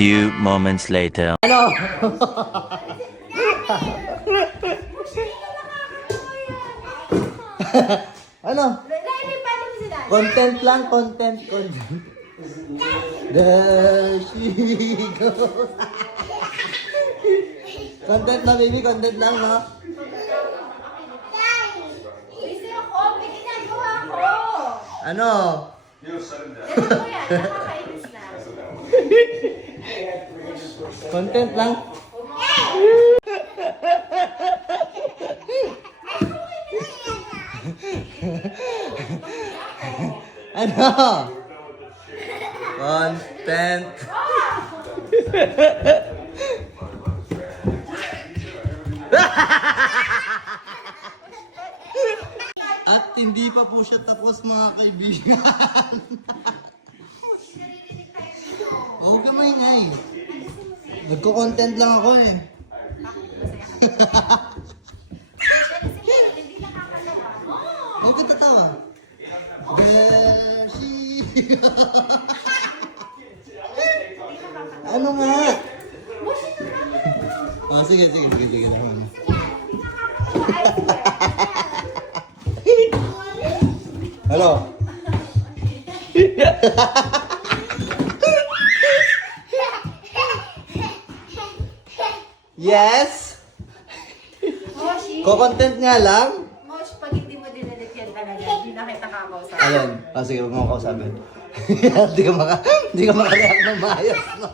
few moments later. Ano? Ano? Content lang, content. There she goes. Content na, baby, content lang, no? Ano? Content lang. Ano? Content. At hindi pa po siya tapos, mga kaibigan. Oo, kamay nga eh. Nagko-content lang ako eh. Huwag ka tatawa. There she Ano nga? Oh, sige. Hello? Yes? Moshi, Ko-content nga lang? Mosh, pag hindi mo dinalit yan talaga, hindi na kita kakausap. Ayun. Ah, sige, huwag mo kausapin. Hindi ka makareact ng maayos, no?